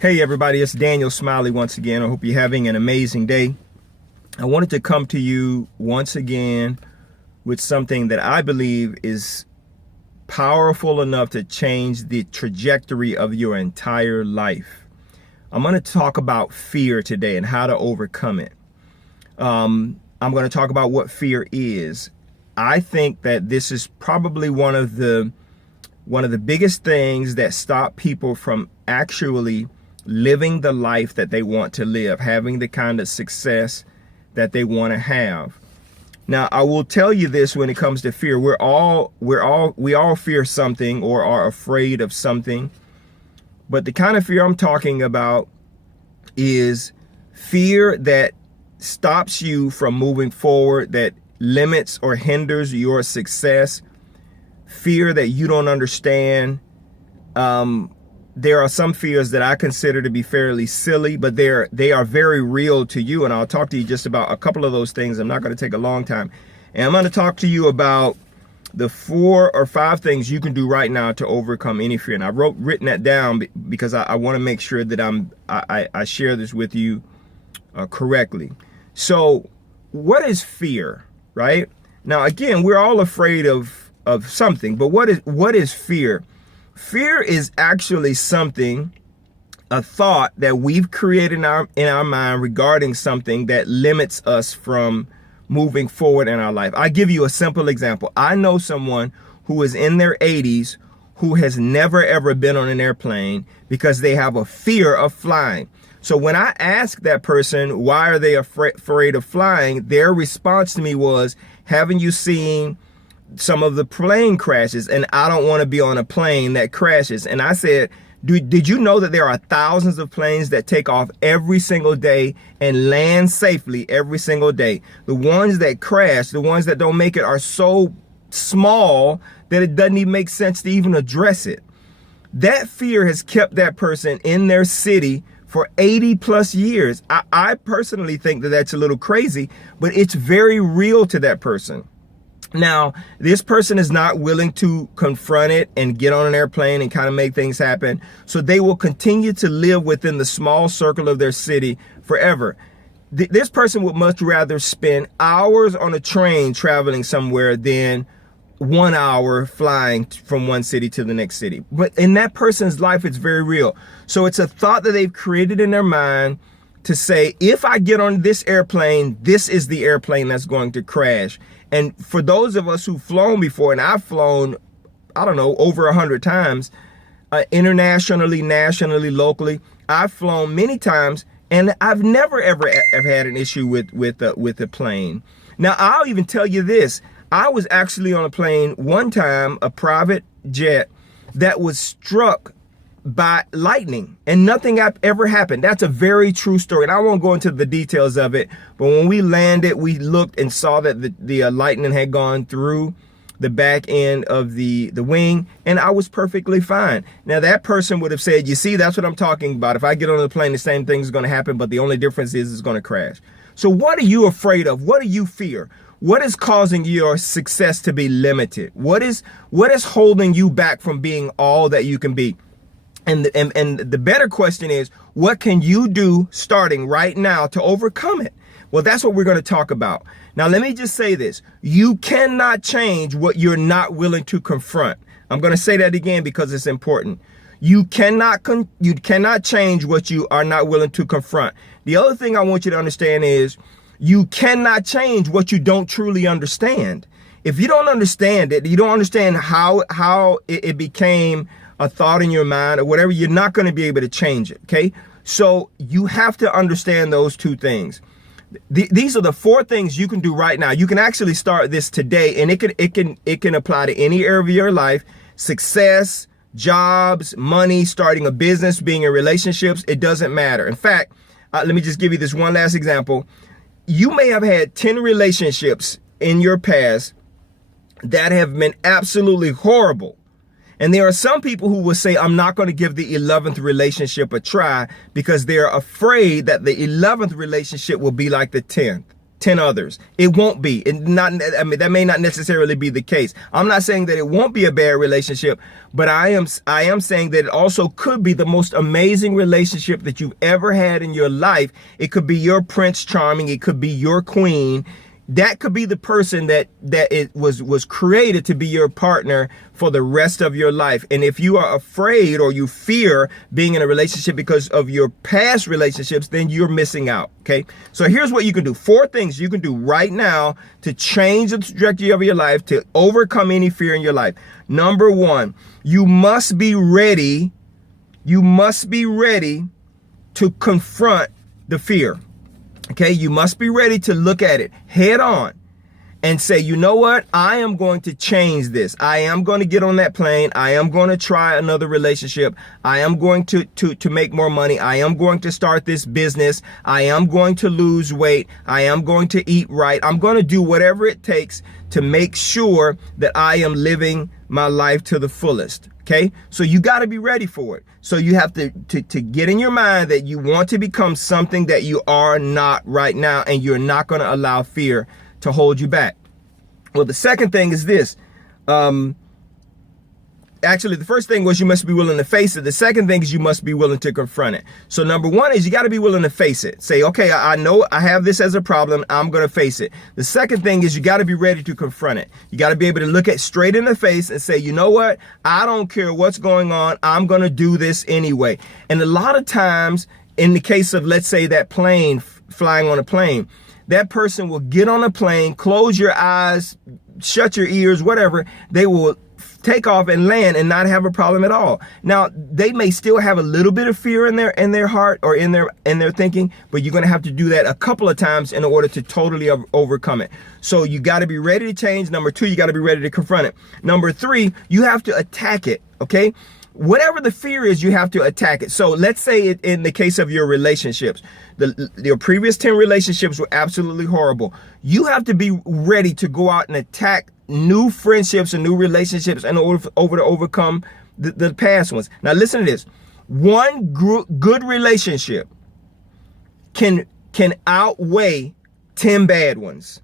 Hey everybody, it's Daniel Smiley once again. I hope you're having an amazing day. I wanted to come to you once again with something that I believe is powerful enough to change the trajectory of your entire life. I'm going to talk about fear today and how to overcome it. I'm going to talk about what fear is. I think that this is probably one of the biggest things that stop people from actually living the life that they want to live, having the kind of success that they want to have. Now, I will tell you this when it comes to fear. We all fear something or are afraid of something. But the kind of fear I'm talking about is fear that stops you from moving forward, that limits or hinders your success, fear that you don't understand. There are some fears that I consider to be fairly silly, but they are very real to you. And I'll talk to you just about a couple of those things. I'm not going to take a long time. And I'm going to talk to you about the 4 or 5 things you can do right now to overcome any fear. And I've written that down because I want to make sure that I share this with you correctly. So what is fear, right? Now, again, we're all afraid of something, but what is fear? Fear is actually a thought that we've created in our mind regarding something that limits us from moving forward in our life. I'll give you a simple example. I know someone who is in their 80s who has never ever been on an airplane because they have a fear of flying. So when I asked that person, why are they afraid of flying? Their response to me was, haven't you seen some of the plane crashes? And I don't want to be on a plane that crashes. And I said, did you know that there are thousands of planes that take off every single day and land safely every single day? The ones that crash, the ones that don't make it, are so small that it doesn't even make sense to even address it. That fear has kept that person in their city for 80 plus years. I personally think that that's a little crazy, but it's very real to that person. Now, this person is not willing to confront it and get on an airplane and kind of make things happen. So they will continue to live within the small circle of their city forever. This person would much rather spend hours on a train traveling somewhere than 1 hour flying from one city to the next city. But in that person's life, it's very real. So it's a thought that they've created in their mind to say, if I get on this airplane, this is the airplane that's going to crash. And for those of us who've flown before, and I've flown, I don't know, over 100 times, internationally, nationally, locally, I've flown many times, and I've never ever had an issue with a plane. Now, I'll even tell you this. I was actually on a plane one time, a private jet, that was struck by lightning and nothing ever happened. That's a very true story. And I won't go into the details of it, but when we landed, we looked and saw that the lightning had gone through the back end of the wing, and I was perfectly fine. Now, that person would have said, you see, that's what I'm talking about. If I get on the plane, the same thing is going to happen, but the only difference is it's going to crash. So what are you afraid of? What do you fear? What is causing your success to be limited? What is holding you back from being all that you can be? And the better question is, what can you do starting right now to overcome it? Well, that's what we're going to talk about. Now, let me just say this. You cannot change what you're not willing to confront. I'm going to say that again because it's important. You cannot change what you are not willing to confront. The other thing I want you to understand is you cannot change what you don't truly understand. If you don't understand it, you don't understand how it became a thought in your mind or whatever, you're not going to be able to change it. Okay. So you have to understand those 2 things. These are the 4 things you can do right now. You can actually start this today, and it can apply to any area of your life: success, jobs, money, starting a business, being in relationships. It doesn't matter. In fact, let me just give you this one last example. You may have had 10 relationships in your past that have been absolutely horrible. And there are some people who will say, I'm not going to give the 11th relationship a try because they're afraid that the 11th relationship will be like the 10th. 10 others. It won't be. That may not necessarily be the case. I'm not saying that it won't be a bad relationship, but I am saying that it also could be the most amazing relationship that you've ever had in your life. It could be your Prince Charming. It could be your queen. That could be the person that it was created to be your partner for the rest of your life. And if you are afraid or you fear being in a relationship because of your past relationships, then you're missing out. Okay. So here's what you can do. 4 things you can do right now to change the trajectory of your life, to overcome any fear in your life. Number 1, you must be ready. You must be ready to confront the fear. Okay, you must be ready to look at it head on and say, you know what? I am going to change this. I am going to get on that plane. I am going to try another relationship. I am going to make more money. I am going to start this business. I am going to lose weight. I am going to eat right. I'm going to do whatever it takes to make sure that I am living my life to the fullest. Okay, so you got to be ready for it. So you have to get in your mind that you want to become something that you are not right now, and you're not going to allow fear to hold you back. Well, the second thing is this. Actually, the first thing was you must be willing to face it. The second thing is you must be willing to confront it. So number 1 is you got to be willing to face it. Say, okay, I know I have this as a problem. I'm going to face it. The second thing is you got to be ready to confront it. You got to be able to look it straight in the face and say, you know what? I don't care what's going on. I'm going to do this anyway. And a lot of times, in the case of, let's say, that plane, flying on a plane, that person will get on a plane, close your eyes, shut your ears, whatever. They will take off and land and not have a problem at all. Now, they may still have a little bit of fear in their heart or in their thinking, but you're going to have to do that a couple of times in order to totally overcome it. So you got to be ready to change. Number 2, you got to be ready to confront it. Number 3, you have to attack it. Okay. Whatever the fear is, you have to attack it. So let's say in the case of your relationships, your previous 10 relationships were absolutely horrible. You have to be ready to go out and attack new friendships and new relationships in order to overcome the past ones. Now listen to this. One good relationship can outweigh 10 bad ones.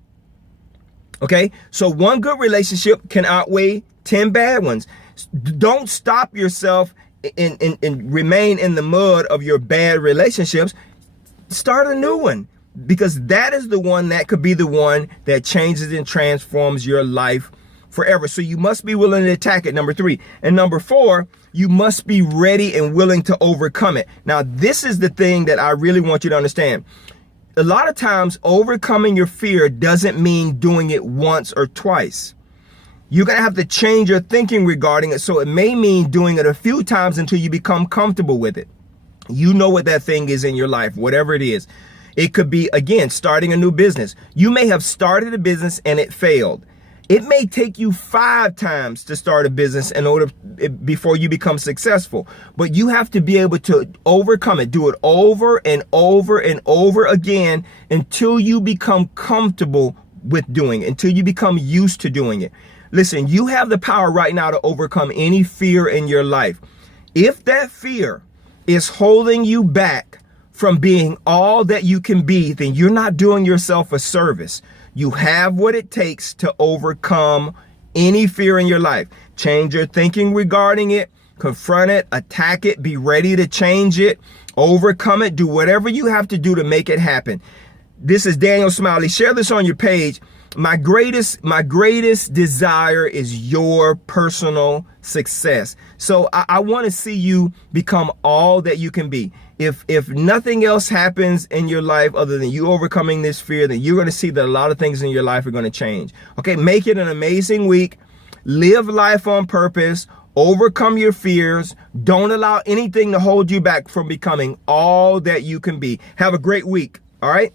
Okay? So one good relationship can outweigh 10 bad ones. Don't stop yourself and remain in the mud of your bad relationships. Start a new one, because that is the one that could be the one that changes and transforms your life forever. So you must be willing to attack it, number 3. And number 4, you must be ready and willing to overcome it. Now, this is the thing that I really want you to understand. A lot of times, overcoming your fear doesn't mean doing it once or twice. You're going to have to change your thinking regarding it. So it may mean doing it a few times until you become comfortable with it. You know what that thing is in your life, whatever it is. It could be, again, starting a new business. You may have started a business and it failed. It may take you 5 times to start a business before you become successful. But you have to be able to overcome it. Do it over and over and over again until you become comfortable with doing it, until you become used to doing it. Listen, you have the power right now to overcome any fear in your life. If that fear is holding you back from being all that you can be, then you're not doing yourself a service. You have what it takes to overcome any fear in your life. Change your thinking regarding it, confront it, attack it, be ready to change it, overcome it, do whatever you have to do to make it happen. This is Daniel Smiley. Share this on your page. My greatest desire is your personal success. So I want to see you become all that you can be. If nothing else happens in your life other than you overcoming this fear, then you're going to see that a lot of things in your life are going to change. Okay, make it an amazing week. Live life on purpose. Overcome your fears. Don't allow anything to hold you back from becoming all that you can be. Have a great week. All right.